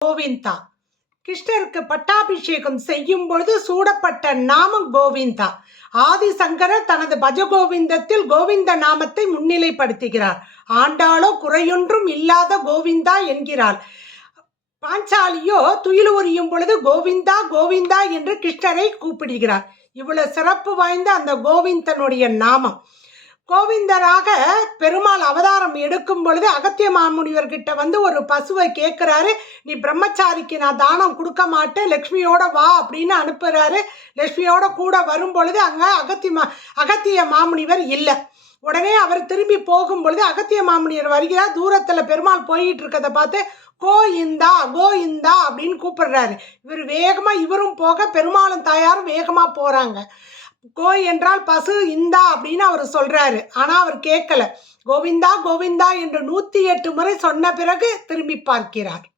கோவிந்தா. கிருஷ்ணருக்கு பட்டாபிஷேகம் செய்யும் பொழுது சூடப்பட்ட நாமம் கோவிந்தா. ஆதிசங்கரர் தனது பஜகோவிந்தத்தில் கோவிந்த நாமத்தை முன்னிலைப்படுத்துகிறார். ஆண்டாளோ குறையொன்றும் இல்லாத கோவிந்தா என்கிறாள். பாஞ்சாலியோ துயில் உரியும் பொழுது கோவிந்தா கோவிந்தா என்று கிருஷ்ணரை கூப்பிடுகிறார். இவ்வளவு சிறப்பு வாய்ந்த அந்த கோவிந்தனுடைய நாமம். கோவிந்தராக பெருமாள் அவதாரம் எடுக்கும் பொழுது அகத்திய மாமுனிவர்கிட்ட வந்து ஒரு பசுவை கேட்குறாரு. நீ பிரம்மச்சாரிக்கு நான் தானம் கொடுக்க மாட்டேன், லக்ஷ்மியோட வா அப்படின்னு அனுப்புகிறாரு. லக்ஷ்மியோட கூட வரும் பொழுது அங்கே அகத்திய மாமுனிவர் இல்லை. உடனே அவர் திரும்பி போகும் பொழுது அகத்திய மாமுனிவர் வருகிறார். தூரத்தில் பெருமாள் போயிட்டு இருக்கதை பார்த்து கோயிந்தா கோயிந்தா அப்படின்னு கூப்பிடுறாரு. இவர் வேகமாக இவரும் போக பெருமாளும் தாயாரும் வேகமாக போகிறாங்க. கோ என்றால் பசு, இந்தா அப்படின்னு அவர் சொல்றாரு. ஆனா அவர் கேட்கல. கோவிந்தா கோவிந்தா என்று 108 முறை சொன்ன பிறகு திரும்பி பார்க்கிறார்.